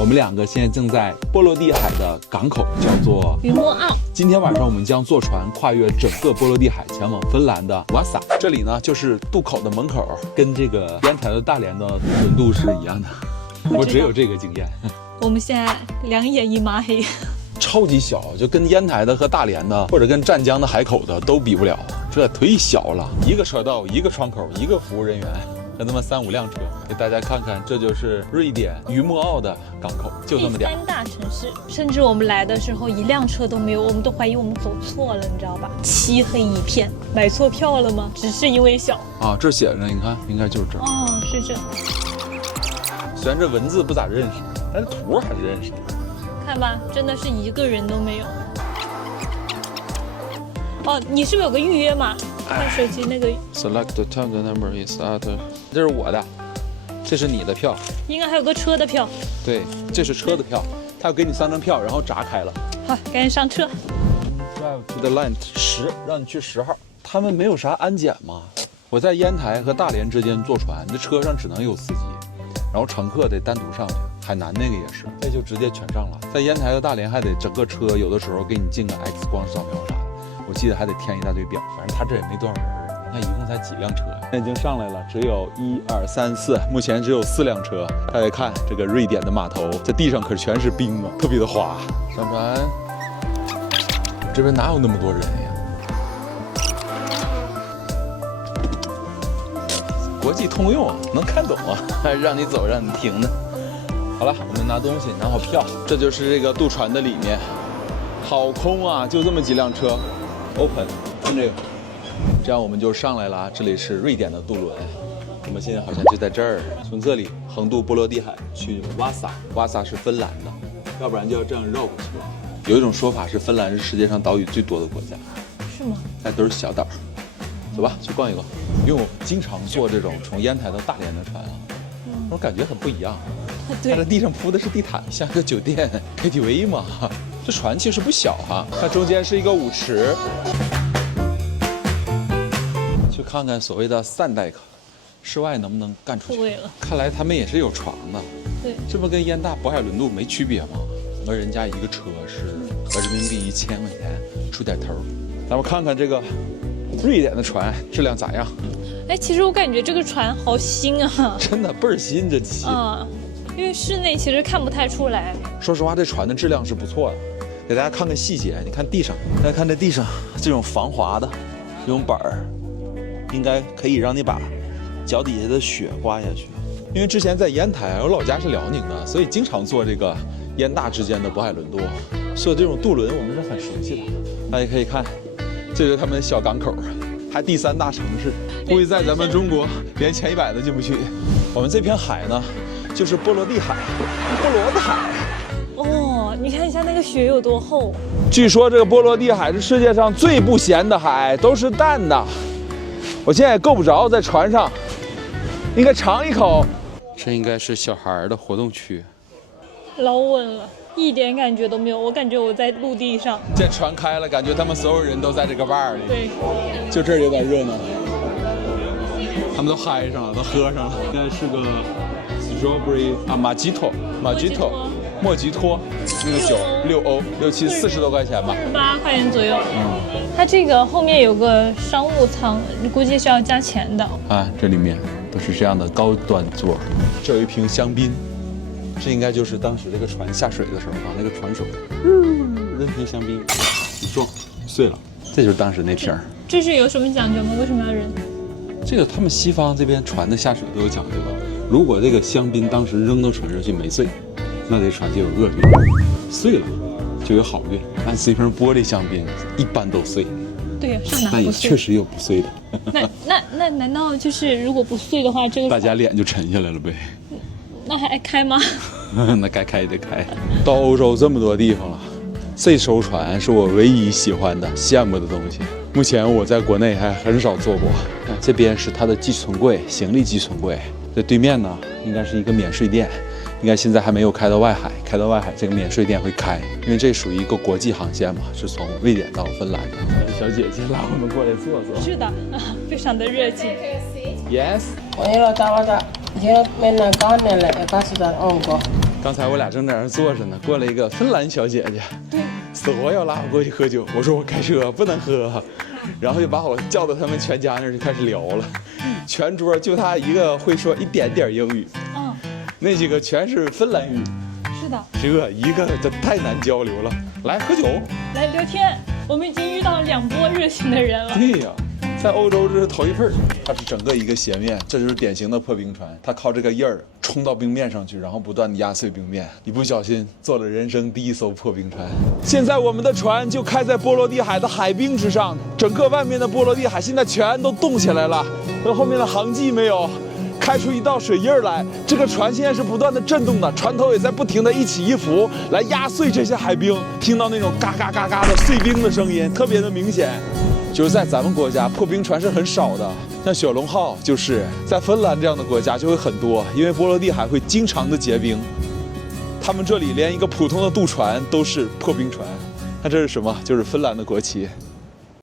我们两个现在正在波罗的海的港口，叫做云墨澳。今天晚上我们将坐船跨越整个波罗的海，前往芬兰的瓦萨。这里呢就是渡口的门口，跟这个烟台的大连的轮渡是一样的。我只有这个经验。我们现在两眼一抹黑。超级小，就跟烟台的和大连的，或者跟湛江的海口的都比不了，这忒小了。一个车道，一个窗口，一个服务人员。跟他们3、5辆车，给大家看看，这就是瑞典云墨澳的港口，就这么点。3大城市，甚至我们来的时候一辆车都没有，我们都怀疑我们走错了，你知道吧？漆黑一片，买错票了吗？只是因为小啊，这写着，你看，应该就是这儿。哦，是这。虽然这文字不咋认识，但是图还是认识的。看吧，真的是一个人都没有。哦，你是不是有个预约码？看手机那个 Select the ticket number is at， 这是我的，这是你的票，应该还有个车的票。对，这是车的票，他要给你3张票，然后闸开了。好，赶紧上车。Drive to the line 10，让你去10号。他们没有啥安检吗？我在烟台和大连之间坐船，这车上只能有司机，然后乘客得单独上去。海南那个也是，这就直接全上了。在烟台和大连还得整个车，有的时候给你进个 X 光扫描啥的。我记得还得填一大堆表，反正他这也没多少人，你看一共才几辆车，现在已经上来了，只有1、2、3、4，目前只有4辆车。大家看这个瑞典的码头，这地上可全是冰啊，特别的滑。上船，这边哪有那么多人呀？国际通用啊，能看懂啊，还让你走让你停的。好了，我们拿东西，拿好票，这就是这个渡船的里面，好空啊，就这么几辆车。Open， 看这个，这样我们就上来了。这里是瑞典的渡轮，我们现在好像就在这儿，从这里横渡波罗的海去瓦萨。瓦萨是芬兰的，要不然就要这样绕过去了。有一种说法是芬兰是世界上岛屿最多的国家，是吗？那都是小岛。走吧，去逛一逛。因为我经常坐这种从烟台到大连的船啊，我感觉很不一样。对，它这地上铺的是地毯，像个酒店 KTV 嘛。这船其实不小哈，它中间是一个舞池。去看看所谓的3代克，室外能不能干出去？看来他们也是有床的。对，这不跟烟大渤海轮渡没区别吗？和人家一个车是合人民币1000块钱出点头。咱们看看这个瑞典的船质量咋样？哎，其实我感觉这个船好新啊，真的倍儿新这期。因为室内其实看不太出来。说实话，这船的质量是不错的。给大家看看细节，你看地上，大家看这地上这种防滑的这种板儿，应该可以让你把脚底下的雪刮下去。因为之前在烟台，我老家是辽宁的，所以经常坐这个烟大之间的渤海轮渡，所以这种渡轮我们是很熟悉的。大家可以看，这是他们的小港口，还第3大城市，估计在咱们中国连前100都进不去。我们这片海呢，就是波罗的海，波罗的海。哦，你看一下那个雪有多厚。据说这个波罗的海是世界上最不咸的海，都是淡的。我现在也够不着，在船上，应该尝一口。这应该是小孩的活动区。老稳了，一点感觉都没有。我感觉我在陆地上。这船开了，感觉他们所有人都在这个bar里。对，就这儿有点热闹。他们都嗨上了，都喝上了。应该是个 strawberry 啊，马吉托。莫吉托，那个酒6欧，6、7、40多块钱吧，8块钱左右。它这个后面有个商务舱，估计是要加钱的。这里面都是这样的高端座。这有一瓶香槟，这应该就是当时这个船下水的时候啊，那个船手扔瓶香槟，一撞碎了，这就是当时那瓶。这是有什么讲究吗？为什么要扔？这个他们西方这边船的下水都有讲究的。如果这个香槟当时扔到船上去没碎，那这船就有厄运；碎了就有好运。但是一瓶玻璃香槟一般都碎。对呀，上哪不碎？但也确实有不碎的。那难道就是如果不碎的话，这个大家脸就沉下来了呗？那还开吗？那该开也得开。到欧洲这么多地方了，这艘船是我唯一喜欢的、羡慕的东西。目前我在国内还很少坐过。这边是它的寄存柜，行李寄存柜。这对面呢，应该是一个免税店。应该现在还没有开到外海，开到外海这个免税店会开，因为这属于一个国际航线嘛，是从瑞典到芬兰的。小姐姐拉我们过来坐坐。是的，非常的热情。Yes. Oilotaan vaikka, siellä mennään kannelle ja katsotaan onko. 刚才我俩正在那儿坐着呢，过来一个芬兰小姐姐，对，死活要拉我过去喝酒。我说我开车不能喝，然后就把我叫到他们全家那儿就开始聊了。全桌就她一个会说一点点英语，那几个全是芬兰语。是的，这一个这太难交流了。来喝酒，来聊天。我们已经遇到2波热情的人了。对呀。在欧洲这是头一份，它是整个一个斜面，这就是典型的破冰船。它靠这个印儿冲到冰面上去，然后不断的压碎冰面。一不小心做了人生第1艘破冰船。现在我们的船就开在波罗的海的海冰之上，整个外面的波罗的海现在全都冻起来了，和后面的航迹没有，开出一道水印儿来。这个船现在是不断的震动的，船头也在不停的一起一伏，来压碎这些海冰，听到那种嘎嘎嘎嘎的碎冰的声音，特别的明显。就是在咱们国家破冰船是很少的，像小龙号就是在芬兰这样的国家就会很多，因为波罗的海会经常的结冰，他们这里连一个普通的渡船都是破冰船。看这是什么？就是芬兰的国旗。